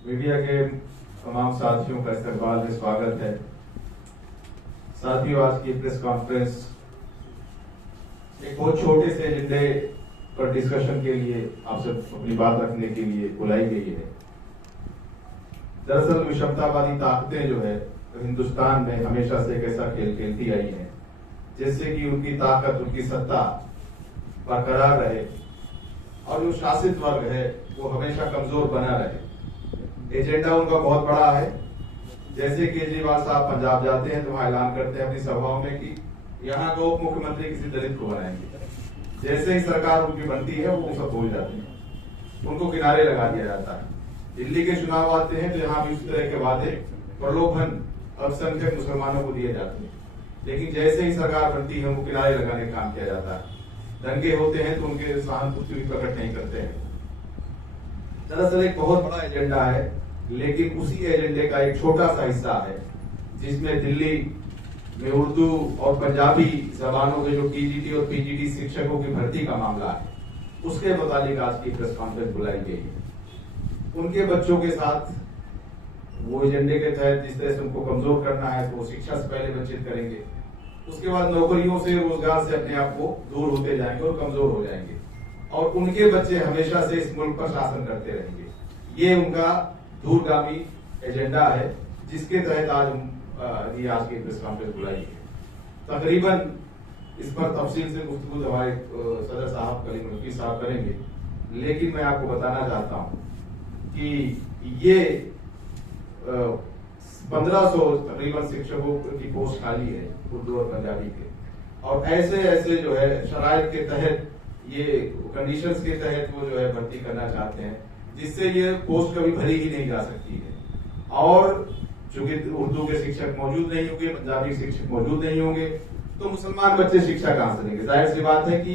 Media के तमाम साथियों का इस्तकबाल में स्वागत है। साथियों, आज की प्रेस कॉन्फ्रेंस एक बहुत छोटे से एजेंडे पर डिस्कशन के लिए आपसे अपनी बात रखने के लिए बुलाई गई है। दरअसल विषमतावादी ताकतें जो है तो हिंदुस्तान में हमेशा से एक ऐसा खेल खेलती आई है जिससे कि उनकी ताकत, उनकी सत्ता बरकरार रहे और जो शासित वर्ग है वो हमेशा कमजोर बना रहे। एजेंडा उनका बहुत बड़ा है। जैसे केजरीवाल साहब पंजाब जाते हैं तो वहां ऐलान करते हैं अपनी सभाओं में कि यहाँ का उप मुख्यमंत्री किसी दलित को बनाएंगे। जैसे ही सरकार उनकी बनती है वो सब भूल जाते हैं, उनको किनारे लगा दिया जाता है। दिल्ली के चुनाव आते हैं तो यहाँ भी इस तरह के वादे प्रलोभन अल्पसंख्यक मुसलमानों को दिए जाते हैं, लेकिन जैसे ही सरकार बनती है उनको किनारे लगाने का काम किया जाता है। दंगे होते हैं तो उनके सहानुभूति भी प्रकट नहीं करते हैं। दरअसल एक बहुत बड़ा एजेंडा है, लेकिन उसी एजेंडे का एक छोटा सा हिस्सा है जिसमें दिल्ली में उर्दू और पंजाबी जबानों के जो टीजीटी और पीजीटी शिक्षकों की भर्ती का मामला है, उसके मुताबिक आज की प्रेस कॉन्फ्रेंस बुलाई गई है। उनके बच्चों के साथ वो एजेंडे के तहत जिस तरह से उनको कमजोर करना है तो वो शिक्षा से पहले वंचित करेंगे, उसके बाद नौकरियों से, रोजगार से अपने आप को दूर होते जाएंगे और कमजोर हो जाएंगे और उनके बच्चे हमेशा से इस मुल्क पर शासन करते रहेंगे। ये उनका दूरगामी एजेंडा है जिसके तहत आज की प्रेस कॉन्फ्रेंस बुलाई है। तकरीबन इस पर तफसील से गुफ्तगू हमारे सदर साहब कलीम नकवी साहब करेंगे, लेकिन मैं आपको बताना चाहता हूं कि ये 1500 तकरीबन शिक्षकों की पोस्ट खाली है उर्दू और पंजाबी के, और ऐसे ऐसे जो है शराइत के तहत, ये कंडीशंस के तहत वो जो है भर्ती करना चाहते हैं जिससे ये पोस्ट कभी भरी ही नहीं जा सकती है। और चूंकि उर्दू के शिक्षक मौजूद नहीं होंगे, पंजाबी शिक्षक मौजूद नहीं होंगे, तो मुसलमान बच्चे शिक्षा कहां से लेंगे? जाहिर सी बात है कि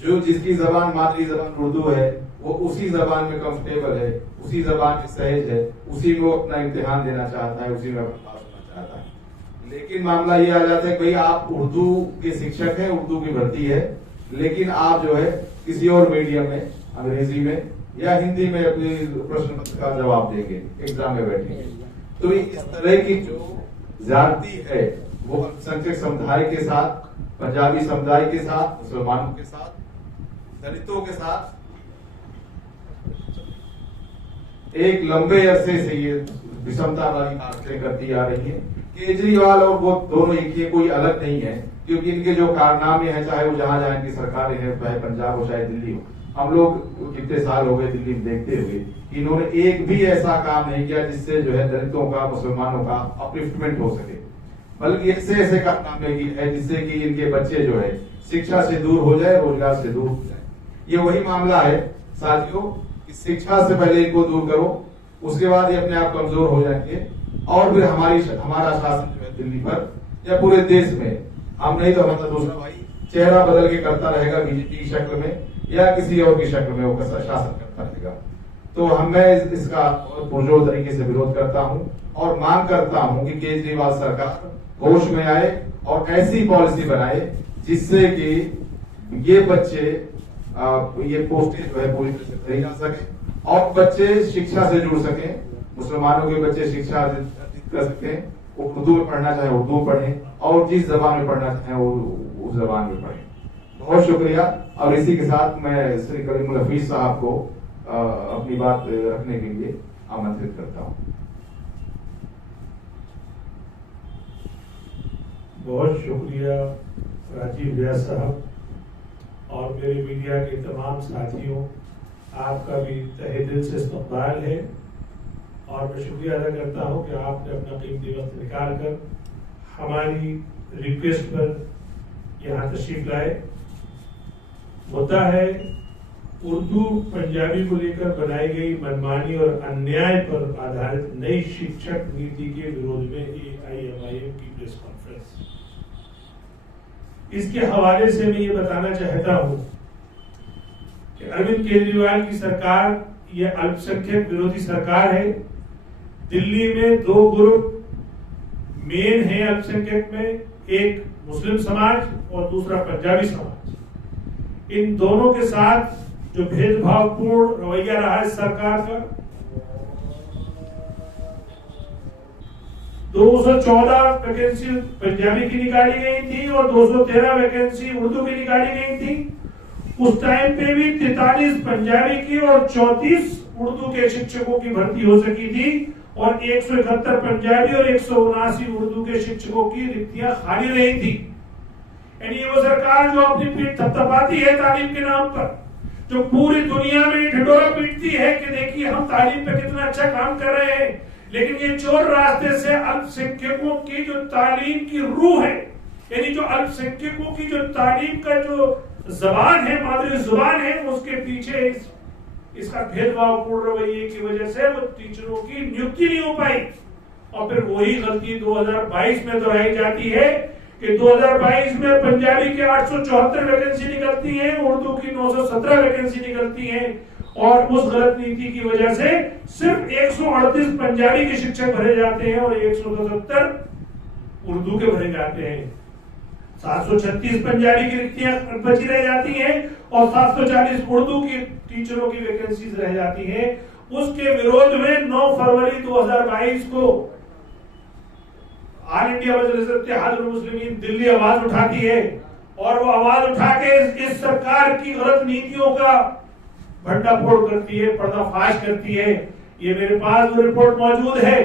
जो जिसकी जबान मादरी जबान उर्दू है वो उसी जबान में कंफर्टेबल है, उसी जबान में सहज है, उसी में वो अपना इम्तिहान देना चाहता है, उसी में अपना पास होना चाहता है। लेकिन मामला ये आ जाता है कि भाई आप उर्दू के शिक्षक हैं, उर्दू की भर्ती है, लेकिन आप जो है किसी और मीडियम में, अंग्रेजी में या हिंदी में अपने प्रश्न पत्र का जवाब देंगे, एग्जाम में बैठेंगे। तो इस तरह की जो ज्यादती है वो अल्पसंख्यक समुदाय के साथ, पंजाबी समुदाय के साथ, मुसलमानों के साथ, दलितों के साथ एक लंबे अरसे से ये विषमता वाली ताकतें करती आ रही है। केजरीवाल और वो दोनों एक ही, कोई अलग नहीं है, क्योंकि इनके जो कारनामे हैं, चाहे वो जहां जहां की सरकारें हैं, चाहे पंजाब हो चाहे दिल्ली हो, हम लोग कितने साल हो गए दिल्ली में देखते हुए, इन्होंने एक भी ऐसा काम नहीं किया जिससे जो है दलितों का, मुसलमानों का अपलिफ्टमेंट हो सके। बल्कि ऐसे ऐसे कारनामे है जिससे कि इनके बच्चे जो है शिक्षा से दूर हो जाए, रोजगार से दूर हो जाए। ये वही मामला है साथियों कि शिक्षा से पहले इनको दूर करो, उसके बाद ये अपने आप कमजोर हो जाएंगे और फिर हमारा शासन जो है दिल्ली पर या पूरे देश में, हम नहीं तो हमारा दूसरा भाई चेहरा बदल के करता रहेगा, बीजेपी की शक्ल में या किसी और की शक्ल में वो शासन करता रहेगा। तो मैं इसका पुरजोर तरीके से विरोध करता हूं और मांग करता हूं कि केजरीवाल सरकार होश में आए और ऐसी पॉलिसी बनाए जिससे कि ये बच्चे ये पोस्टें जो है पूरी तरह से भरी जा सके और बच्चे शिक्षा से जुड़ सके, मुसलमानों के बच्चे शिक्षा कर सके, वो उर्दू में पढ़ना चाहे उर्दू पढ़ें और जिस जबान में पढ़ना चाहे वो उस जबान में पढ़ें। बहुत शुक्रिया। और इसी के साथ मैं श्री कलीम हफीज साहब को अपनी बात रखने के लिए आमंत्रित करता हूं। बहुत शुक्रिया राजीव व्यास साहब और मेरे मीडिया के तमाम साथियों, आपका भी तहे दिल से इस्तकबाल है और मैं शुक्रिया अदा करता हूं कि आपने अपना कीमती वक्त निकाल कर हमारी रिक्वेस्ट पर यहाँ तशरीफ लाए। मुद्दा है उर्दू पंजाबी को लेकर बनाई गई मनमानी और अन्याय पर आधारित नई शिक्षक नीति के विरोध में AIMIM की प्रेस कॉन्फ्रेंस। इसके हवाले से मैं ये बताना चाहता हूं कि अरविंद केजरीवाल की सरकार यह अल्पसंख्यक विरोधी सरकार है। दिल्ली में दो ग्रुप मेन है अल्पसंख्यक में, एक मुस्लिम समाज और दूसरा पंजाबी समाज। इन दोनों के साथ जो भेदभावपूर्ण रवैया रहा है सरकार का, 214 वैकेंसी पंजाबी की निकाली गई थी और 213 वैकेंसी उर्दू की निकाली गई थी। उस टाइम पे भी 43 पंजाबी की और 34 उर्दू के शिक्षकों की भर्ती हो सकी थी और 171 पंजाबी और 179 उर्दू के शिक्षकों की रिक्तियां खाली रही थी। यानी वो सरकार जो अपनी पीठ थपथपाती है तालीम के नाम पर, जो पूरी दुनिया में ढिंढोरा पीटती है कि देखिए हम तालीम पे कितना अच्छा काम कर रहे हैं, लेकिन ये चोर रास्ते से अल्पसंख्यकों की जो तालीम की रूह है, यानी जो अल्पसंख्यकों की जो तालीम का जो जबान है, मादरी जुबान है, उसके पीछे इसका भेदभावपूर्ण रवैये की वजह से वो टीचरों की नियुक्ति नहीं हो पाई। और फिर वही गलती 2022 में दोहराई जाती है कि 2022 में पंजाबी के 874 वैकेंसी निकलती हैं, उर्दू की 917 वैकेंसी निकलती हैं और उस गलत नीति की वजह से सिर्फ 138 पंजाबी के शिक्षक भरे जाते हैं और 177 उर्दू के भरे जाते हैं। 736 पंजाबी की रिक्तियां बची रह जाती हैं और 740 उर्दू की टीचरों की वैकेंसीज रह जाती हैं। उसके विरोध में 9 फरवरी 2022 को ऑल इंडिया मजलिस इत्तेहादुल मुस्लिमीन दिल्ली आवाज उठाती है और वो आवाज उठा के इस सरकार की गलत नीतियों का भंडाफोड़ करती है, पर्दाफाश करती है। ये मेरे पास वो रिपोर्ट मौजूद है,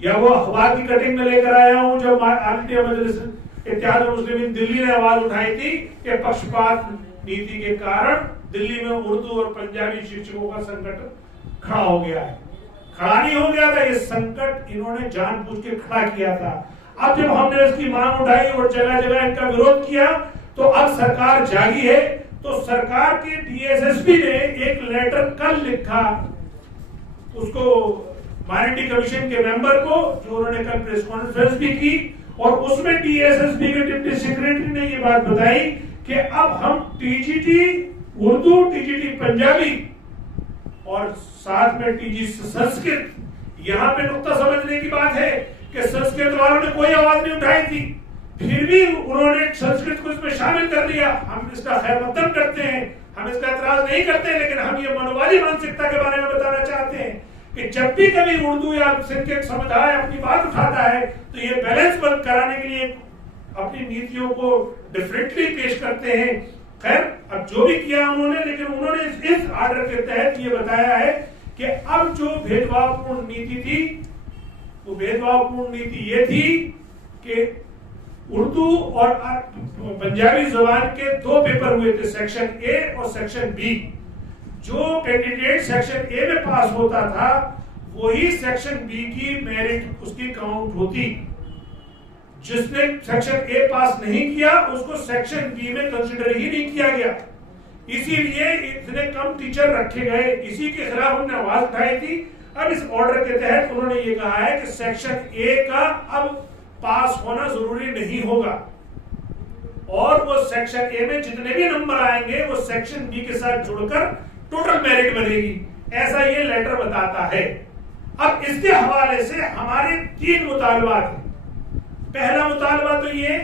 या वो अखबार की कटिंग में लेकर आया हूं जो ऑल इंडिया मजलिस इत्तेहादुल मुस्लिमीन दिल्ली ने आवाज उठाई थी कि पक्षपात नीति के कारण दिल्ली में उर्दू और पंजाबी शिक्षकों का संकट खड़ा हो गया है। खड़ा नहीं हो गया था, ये संकट इन्होंने जानबूझ के खड़ा किया था। अब जब हमने इसकी मांग उठाई और जगह जगह इनका विरोध किया तो अब सरकार जागी है। तो सरकार के डीएसएसपी ने एक लेटर कल लिखा उसको माइनॉरिटी कमीशन के मेंबर को, जो उन्होंने कल प्रेस कॉन्फ्रेंस भी की और उसमें डीएसएसपी के डिप्टी सेक्रेटरी ने ये बात बताई कि अब हम टीजीटी उर्दू, टीजीटी पंजाबी और साथ में टीजी संस्कृत, यहाँ पे नुक्ता समझने की बात है कि संस्कृत वालों ने कोई आवाज नहीं उठाई थी, फिर भी उन्होंने संस्कृत को इसमें शामिल कर दिया। हम इसका खैर मकदम करते हैं, हम इसका एतराज नहीं करते, लेकिन हम ये मनोवादी मानसिकता के बारे में बताना चाहते हैं कि जब भी कभी उर्दू या अल्पसंख्यक समुदाय अपनी बात उठाता है तो ये बैलेंस बंद कराने के लिए अपनी नीतियों को डिफरेंटली पेश करते हैं। खैर अब जो भी किया उन्होंने, लेकिन उन्होंने इस आर्डर के तहत ये बताया है कि अब जो भेदभावपूर्ण नीति थी वो भेदभावपूर्ण नीति ये थी कि उर्दू और पंजाबी जुबान के 2 पेपर हुए थे, सेक्शन ए और सेक्शन बी। जो कैंडिडेट सेक्शन ए में पास होता था वही सेक्शन बी की मेरिट उसकी काउंट होती। जिसने सेक्शन ए पास नहीं किया उसको सेक्शन बी में कंसिडर ही नहीं किया गया। इसीलिए इतने कम टीचर रखे गए, इसी के खिलाफ हमने आवाज उठाई थी। अब इस ऑर्डर के तहत उन्होंने ये कहा है कि सेक्शन ए का अब पास होना जरूरी नहीं होगा और वो सेक्शन ए में जितने भी नंबर आएंगे वो सेक्शन बी के साथ जुड़कर टोटल मेरिट बनेगी, ऐसा ये लेटर बताता है। अब इसके हवाले से हमारे 3 मुतालबात हैं। पहला मुतालबा तो ये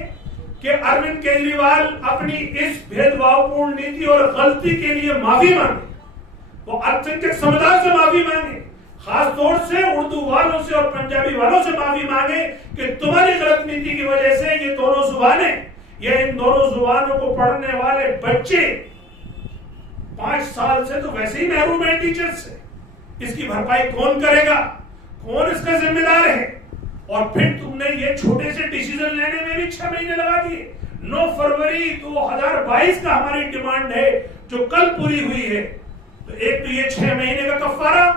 कि अरविंद केजरीवाल अपनी इस भेदभावपूर्ण नीति और गलती के लिए माफी मांगे, वो अल्पसंख्यक समुदाय से माफी मांगे, खास तौर से उर्दू वालों से और पंजाबी वालों से माफी मांगे कि तुम्हारी गलत नीति की वजह से ये दोनों जुबानें या इन दोनों जुबानों को पढ़ने वाले बच्चे 5 साल से तो वैसे ही महरूम है टीचर से, इसकी भरपाई कौन करेगा, कौन इसका जिम्मेदार है। और फिर तुमने ये छोटे से डिसीजन लेने में भी 6 महीने लगा दिए। 9 फरवरी 2022 का हमारी डिमांड है जो कल पूरी हुई है। तो एक तो ये 6 महीने का कफारा,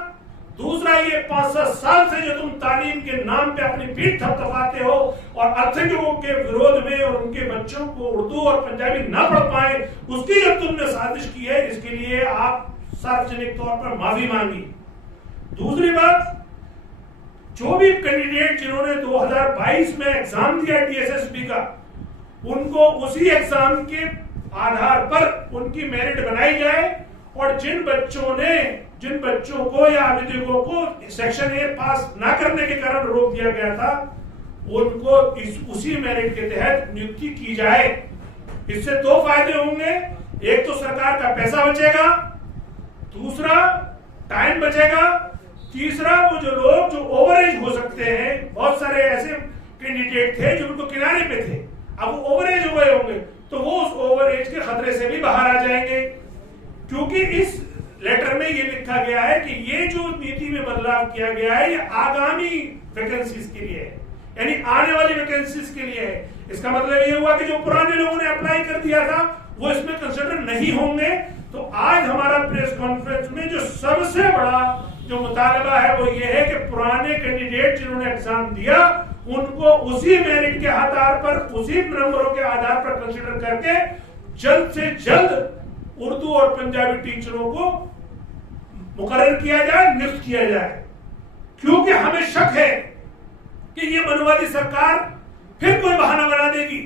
दूसरा ये 5-7 साल से जो तुम तालीम के नाम पे अपनी पीठ थपथपाते हो और अल्पसंख्यकों के विरोध में और उनके बच्चों को उर्दू और पंजाबी ना पढ़ पाए उसकी जब तुमने साजिश की है, इसके लिए आप सार्वजनिक तौर पर माफी मांगी। दूसरी बात, जो भी कैंडिडेट जिन्होंने 2022 में एग्जाम दिया डीएसएसबी का, उनको उसी एग्जाम के आधार पर उनकी मेरिट बनाई जाए और जिन बच्चों को या आवेदकों को सेक्शन ए पास ना करने के कारण रोक दिया गया था उनको उसी मेरिट के तहत नियुक्ति की जाए। इससे 2 फायदे होंगे, एक तो सरकार का पैसा बचेगा, दूसरा टाइम बचेगा, तीसरा, वो जो लोग जो ओवरेज हो सकते हैं, बहुत सारे ऐसे कैंडिडेट थे जो उनको किनारे पे थे, अब वो ओवरेज हो गए होंगे तो वो उस ओवरेज के खतरे से भी बाहर आ जाएंगे। क्योंकि इस लेटर में ये लिखा गया है कि ये जो नीति में बदलाव किया गया है ये आगामी वैकेंसीज के लिए है, यानी आने वाली वैकेंसीज के लिए है। इसका मतलब ये हुआ कि जो पुराने लोगों ने अप्लाई कर दिया था वो इसमें कंसिडर नहीं होंगे। तो आज हमारा प्रेस कॉन्फ्रेंस में जो सबसे बड़ा जो मुतालबा है वो ये है कि पुराने कैंडिडेट जिन्होंने एग्जाम दिया उनको उसी मेरिट के आधार पर, उसी नंबरों के आधार पर कंसिडर करके जल्द से जल्द उर्दू और पंजाबी टीचरों को मुकर्रर किया जाए, नियुक्त किया जाए। क्योंकि हमें शक है कि ये मनुवादी सरकार फिर कोई बहाना बना देगी,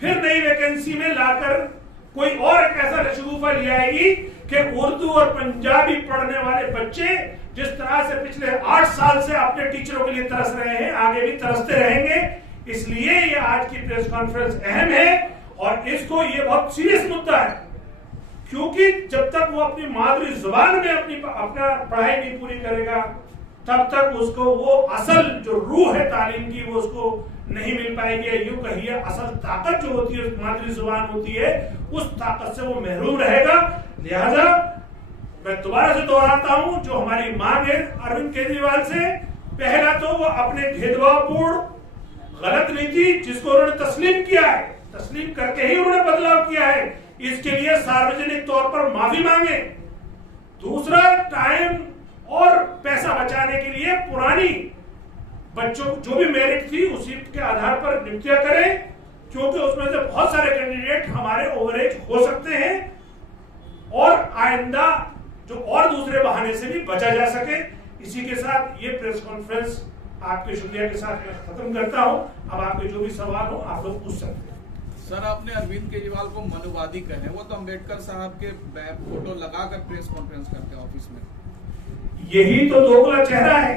फिर नई वैकेंसी में लाकर कोई और एक ऐसा शगुफा ले आएगी कि उर्दू और पंजाबी पढ़ने वाले बच्चे जिस तरह से पिछले 8 साल से अपने टीचरों के लिए तरस रहे हैं, आगे भी तरसते रहेंगे। इसलिए ये आज की प्रेस कॉन्फ्रेंस अहम है और इसको ये बहुत सीरियस मुद्दा है, क्योंकि जब तक वो अपनी मादरी जुबान में अपना पढ़ाई नहीं पूरी करेगा तब तक उसको वो असल जो रूह है तालीम की वो उसको नहीं मिल पाएगी। यूं कहिए असल ताकत जो होती है, मादरी जुबान होती है, उस ताकत से वो महरूम रहेगा। लिहाजा मैं दोबारा से दोहराता हूं, जो हमारी मांग है अरविंद केजरीवाल से, पहला तो वो अपने भेदभावपूर्ण गलत नीति जिसको उन्होंने तस्लीम किया है, तस्लीम करके ही उन्होंने बदलाव किया है, इसके लिए सार्वजनिक तौर पर माफी मांगे। दूसरा, टाइम और पैसा बचाने के लिए पुरानी बच्चों जो भी मेरिट थी उसी के आधार पर नियुक्तियां करें, क्योंकि उसमें से बहुत सारे कैंडिडेट हमारे ओवरेज हो सकते हैं और आइंदा जो और दूसरे बहाने से भी बचा जा सके। इसी के साथ ये प्रेस कॉन्फ्रेंस आपके शुक्रिया के साथ मैं खत्म करता हूं। अब आपके जो भी सवाल हो आप लोग पूछ सकते हैं। सर, आपने अरविंद केजरीवाल को मनुवादी कहे, वो तो अम्बेडकर साहब के फोटो लगाकर प्रेस कॉन्फ्रेंस करते हैं ऑफिस में। यही तो दोगला चेहरा है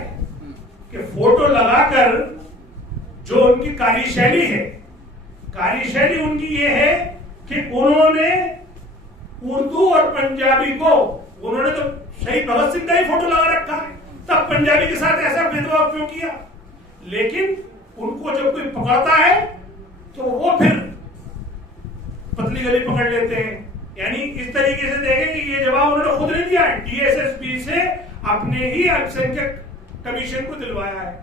कि फोटो लगाकर जो उनकी कार्यशैली है, कार्यशैली उनकी ये है कि उन्होंने उर्दू और पंजाबी को, उन्होंने तो शहीद भगत सिंह का ही फोटो लगा रखा है, तब पंजाबी के साथ ऐसा भेदभाव क्यों किया? लेकिन उनको जब कोई पकड़ता है तो वो फिर पतली गली पकड़ लेते हैं। यानी इस तरीके से देखें कि ये जवाब उन्होंने खुद नहीं दिया है, डीएसएसपी से अपने ही अल्पसंख्यक कमीशन को दिलवाया है,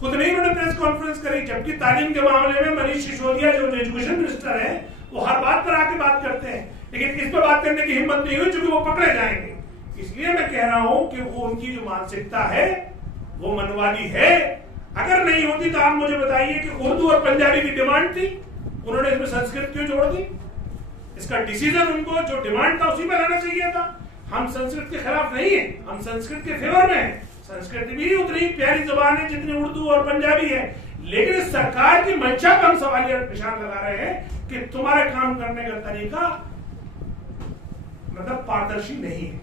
खुद नहीं उन्होंने प्रेस कॉन्फ्रेंस करी। जबकि तालीम के मामले में मनीष सिसोदिया जो एजुकेशन मिनिस्टर है वो हर बात पर आके बात करते हैं, लेकिन इस पर बात करने की हिम्मत नहीं हुई, क्योंकि वो पकड़े जाएंगे। इसलिए मैं कह रहा हूं कि वो उनकी जो मानसिकता है वो मनवादी है। अगर नहीं होती तो आप मुझे बताइए कि उर्दू और पंजाबी की डिमांड थी, उन्होंने इसमें संस्कृत क्यों जोड़ दी? इसका डिसीजन उनको जो डिमांड था उसी पर लाना चाहिए था। हम संस्कृत के खिलाफ नहीं है, हम संस्कृत के फेवर में हैं। संस्कृत भी उतनी प्यारी जुबान है जितनी उर्दू और पंजाबी है, लेकिन इस सरकार की मंशा पर हम सवालिया निशान लगा रहे हैं कि तुम्हारे काम करने का तरीका मतलब पारदर्शी नहीं है।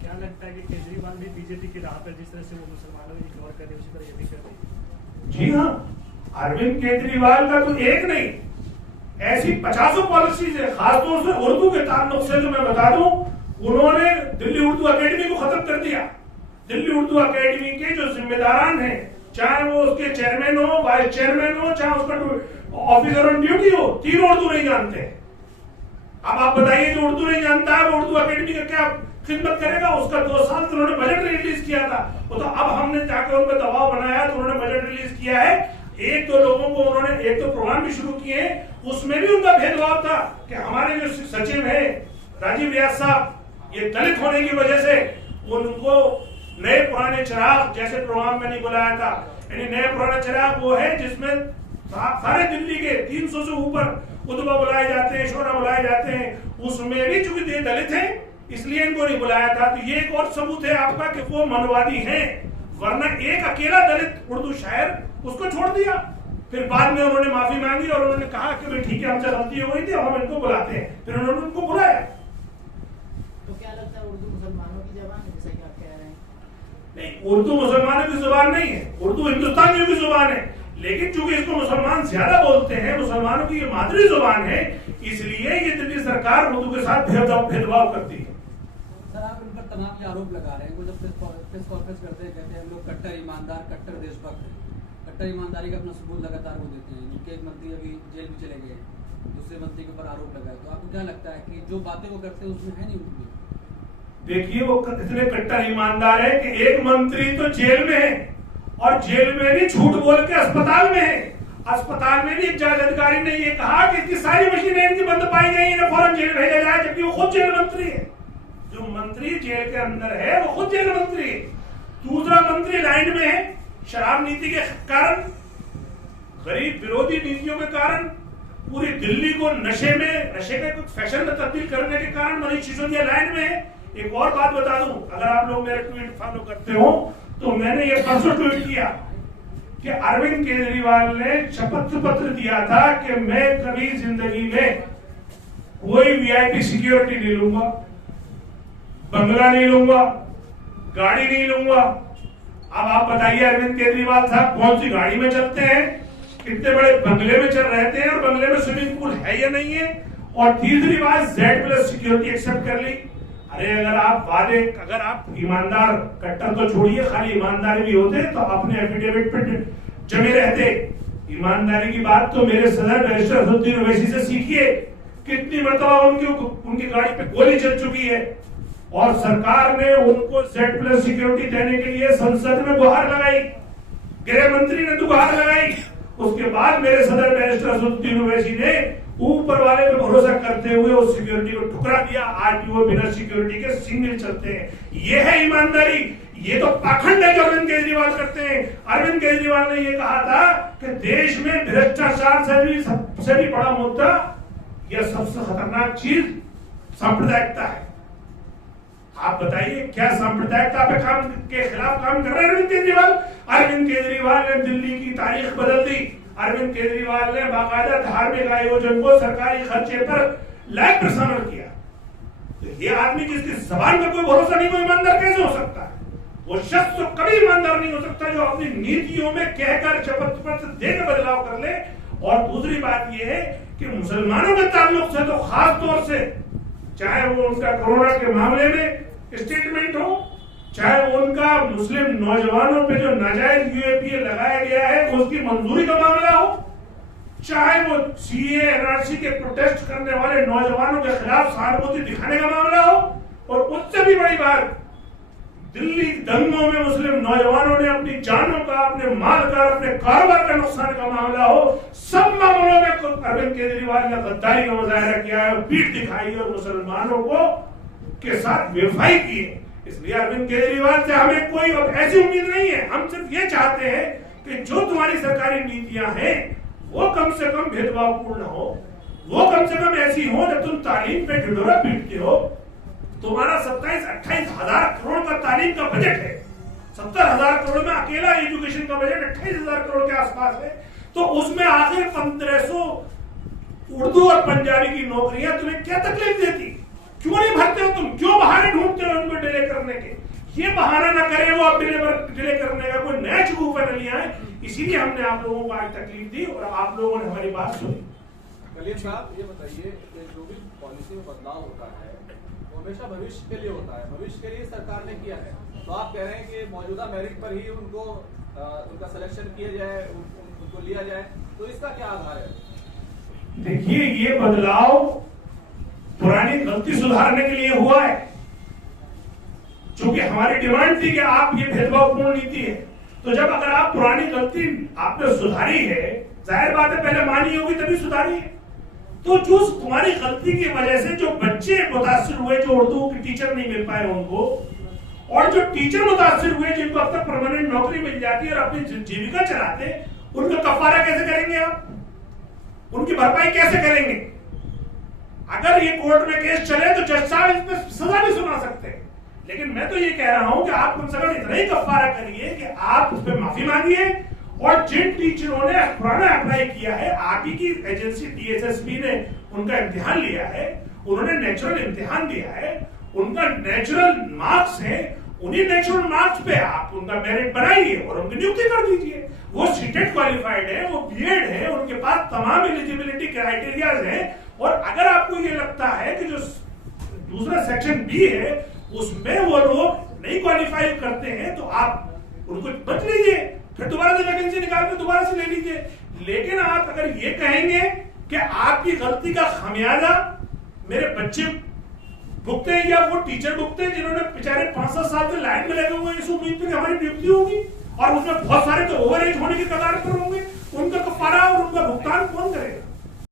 क्या लगता है कि केजरीवाल भी बीजेपी की राह पर जिस तरह से वो मुसलमानों को इग्नोर कर रहे हैं उसी तरह ये भी कर रही है? जी हाँ, अरविंद केजरीवाल का तो एक नहीं ऐसी 50 पॉलिसीज है। खासतौर से उर्दू के ताल्लुक से जो मैं बता दूं, उन्होंने दिल्ली उर्दू अकेडमी को खत्म कर दिया। दिल्ली उर्दू अकेडमी के जो जिम्मेदारान हैं, चाहे वो उसके चेयरमैन हो, वाइस चेयरमैन हो, चाहे उसका ऑफिसर ऑन ड्यूटी हो, तीनों उर्दू नहीं जानते। अब आप बताइए जो उर्दू नहीं जानता है वो उर्दू अकेडमी का क्या खिदमत करेगा? उसका 2 साल से उन्होंने बजट रिलीज किया था, वो तो अब हमने जाकर उन पर दबाव बनाया तो उन्होंने बजट रिलीज किया है। एक दो लोगों को उन्होंने एक तो प्रोग्राम भी शुरू किए, उसमें भी उनका भेदभाव था कि हमारे जो सचिव है राजीव व्यास साहब, ये दलित होने की वजह से उनको नए पुराने चिराग जैसे प्रोग्राम में नहीं बुलाया था। यानी नए पुराने चिराग वो है जिसमें सारे दिल्ली के 300 से ऊपर उदबा बुलाए जाते हैं, शोरा बुलाए जाते हैं, उसमें भी चूंकि ये दलित हैं इसलिए इनको नहीं बुलाया था। तो ये एक और सबूत है आपका कि वो मनवादी हैं, वरना एक अकेला दलित उर्दू शायर उसको छोड़ दिया। फिर बाद में उन्होंने माफी मांगी और उन्होंने कहा कि भाई ठीक है हमसे गलती हो गई थी, हम इनको बुलाते हैं। फिर उन्होंने उनको बुलाया। तो क्या लगता है उर्दू मुसलमानों की जबान है जैसा कि आप कह रहे हैं? नहीं, उर्दू मुसलमानों की जुबान नहीं है, उर्दू हिंदुस्तानियों की जुबान है। लेकिन चूंकि इसको मुसलमान ज्यादा बोलते हैं, मुसलमानों की ये मादरी जुबान है, इसलिए ये दिल्ली सरकार उर्दू के साथ भेदभाव करती है। सर आप इन पर तमाम ये आरोप लगा रहे हैं, वो जब प्रेस कॉन्फ्रेंस करते हैं कहते हैं हम लोग कट्टर ईमानदार, कट्टर देशभक्त हैं। कट्टर ईमानदारी का अपना सबूत लगातार वो देते हैं। उनके एक मंत्री अभी जेल में चले गए, दूसरे मंत्री के ऊपर आरोप लगा है। तो आपको क्या लगता है कि जो बातें वो करते हैं उसमें है नहीं उनकी? देखिए, वो इतने कट्टर ईमानदार है कि एक मंत्री तो जेल में है, और जेल में भी झूठ बोल के अस्पताल में है। अस्पताल में भी एक जांच अधिकारी ने ये कहा कि इसकी सारी मशीनें इनकी बंद पाई गई, इन्हें फौरन जेल भेजा जाए, जबकि वो खुद जेल मंत्री है। जो मंत्री जेल के अंदर है वो खुद जेल मंत्री है। दूसरा मंत्री लाइन में है, शराब नीति के कारण, गरीब विरोधी नीतियों के कारण, पूरी दिल्ली को नशे के कुछ फैशन में तब्दील करने के कारण मनीष सिसोदिया लाइन में है। एक और बात बता दूं, अगर आप लोग मेरे ट्वीट फॉलो करते हो तो मैंने ये परसों ट्वीट किया कि अरविंद केजरीवाल ने शपथ पत्र दिया था कि मैं कभी जिंदगी में कोई वीआईपी सिक्योरिटी नहीं लूंगा, बंगला नहीं लूंगा, गाड़ी नहीं लूंगा। अब आप बताइए अरविंद केजरीवाल साहब कौन सी गाड़ी में चलते हैं, कितने बड़े बंगले में चल रहते हैं, और बंगले में स्विमिंग पूल है या नहीं है। और तीसरी बात, Z+ सिक्योरिटी एक्सेप्ट कर ली। अरे अगर आप ईमानदार, कट्टर तो छोड़िए, खाली ईमानदारी भी होते तो अपने एफिडेविट पे जमे रहते। ईमानदारी की बात तो मेरे सदर बैरिस्टर असदुद्दीन ओवैसी से सीखिए। कितनी मरतबा उनकी गाड़ी पे गोली चल चुकी है, और सरकार ने उनको Z+ सिक्योरिटी देने के लिए संसद में गुहार लगाई, गृह मंत्री ने गुहार लगाई। उसके बाद मेरे सदर बैरिस्टर असदुद्दीन ओवैसी ने ऊपर वाले पे भरोसा करते हुए उस सिक्योरिटी को ठुकरा दिया। आज भी वो बिना सिक्योरिटी के सिंगल चलते हैं। ये है ईमानदारी। ये तो पाखंड है जो अरविंद केजरीवाल करते हैं। अरविंद केजरीवाल ने ये कहा था कि देश में भ्रष्टाचार से भी बड़ा मुद्दा या सबसे खतरनाक चीज सांप्रदायिकता है। आप बताइए, क्या सांप्रदायिकता के खिलाफ काम कर रहे हैं अरविंद केजरीवाल? अरविंद केजरीवाल ने दिल्ली की तारीख बदल दी। अरविंद केजरीवाल ने बाकायदा धार्मिक आयोजन को सरकारी खर्चे पर लाइव प्रसारण किया। तो ये आदमी जिसकी जबान का कोई भरोसा नहीं, वो ईमानदार कैसे हो सकता है? वो शख्स तो कभी ईमानदार नहीं हो सकता जो अपनी नीतियों में कहकर शपथ पत्र देकर बदलाव कर ले। और दूसरी बात यह है कि मुसलमानों के ताल्लुक से तो खास तौर से, चाहे वो उनका कोरोना के मामले में स्टेटमेंट हो, चाहे वो उनका मुस्लिम नौजवानों पे जो नाजायज यूएपीए लगाया गया है उसकी मंजूरी का मामला हो, चाहे वो सीए एनआरसी के प्रोटेस्ट करने वाले नौजवानों के खिलाफ सहानुभूति दिखाने का मामला हो, और उससे भी बड़ी बात, दिल्ली दंगों में मुस्लिम नौजवानों ने अपनी जानों का, अपने माल का, अपने कारोबार का नुकसान का मामला हो, सब मामलों में अरविंद केजरीवाल ने गद्दारी का मुजाहरा किया है, पीठ दिखाई और मुसलमानों को के साथ बेवफाई की है। इसलिए अरविंद केजरीवाल से हमें कोई अब ऐसी उम्मीद नहीं है। हम सिर्फ ये चाहते हैं कि जो तुम्हारी सरकारी नीतियां हैं वो कम से कम भेदभावपूर्ण हो, वो कम से कम ऐसी हो जब तुम तालीम पे ढिढोरा पीटते हो। तुम्हारा 27-28 हजार करोड़ का तालीम का बजट है, 70,000 करोड़ में अकेला एजुकेशन का बजट 28,000 करोड़ के आसपास है। तो उसमें आखिर 1500 उर्दू और पंजाबी की नौकरियां तुम्हें क्या तकलीफ देती? क्यों नहीं भरते हो तुम? क्यों बहाने ढूंढते हो उनको डिले करने के? ये बहाना ना करे वो, अब डिले करने का कोई नया चुगूफा न लिया है। इसीलिए हमने आप लोगों को आज तकलीफ दी और आप लोगों ने हमारी बात सुनी। कलीम साहब, ये बताइए कि जो भी पॉलिसी में बदलाव होता है वो हमेशा भविष्य के लिए होता है, भविष्य के लिए सरकार ने किया है। तो आप कह रहे हैं कि मौजूदा मेरिट पर ही उनको उनका सिलेक्शन किया जाए, उनको लिया जाए, तो इसका क्या आधार है? देखिए, ये बदलाव पुरानी गलती सुधारने के लिए हुआ है, क्योंकि हमारी डिमांड थी कि आप ये भेदभावपूर्ण नीति है। तो जब अगर आप पुरानी गलती आपने सुधारी है, जाहिर बात है पहले मानी होगी तभी सुधारी है। तो जो तुम्हारी गलती की वजह से जो बच्चे मुतासिर हुए, जो उर्दू के टीचर नहीं मिल पाए उनको, और जो टीचर मुतासिर हुए जिनको अब तक परमानेंट नौकरी मिल जाती है और अपनी जीविका चलाते, उनका कफारा कैसे करेंगे आप? उनकी भरपाई कैसे करेंगे? अगर ये कोर्ट में केस चले तो जज साहब इस पर सजा भी सुना सकते हैं। लेकिन मैं तो ये कह रहा हूं कि आप कम से कम इतना ही कफारा करिए कि आप उस पर माफी मांगिए, और जिन टीचरों ने पुराना अप्लाई किया है, आप ही की एजेंसी DSSP ने उनका इम्तिहान लिया है, उन्होंने नेचुरल इम्तिहान दिया है, उनका नेचुरल मार्क्स है, उन्हीं नेचुरल मार्क्स पे आप उनका मेरिट बनाइए और उनकी नियुक्ति कर दीजिए। वो सीटेट क्वालिफाइड है, वो बीएड है, उनके पास तमाम एलिजिबिलिटी क्राइटेरियाज हैं। और अगर आपको ये लगता है कि जो दूसरा सेक्शन B है उसमें वो लोग नहीं क्वालिफाई करते हैं तो आप उनको बच लीजिए, फिर दोबारा से वैकेंसी निकाल के दोबारा से ले लीजिए। लेकिन आप अगर ये कहेंगे कि आपकी गलती का खामियाजा मेरे बच्चे भुगते हैं या वो टीचर भुगते हैं जिन्होंने बेचारे 5-7 साल से लाइन में लगे हुए इस उम्मीद पे कि हमारी नियुक्ति होगी, और उसमें बहुत सारे तो ओवर एज होने की कगार पर होंगे, उनका कफारा और उनका भुगतान कौन करेगा?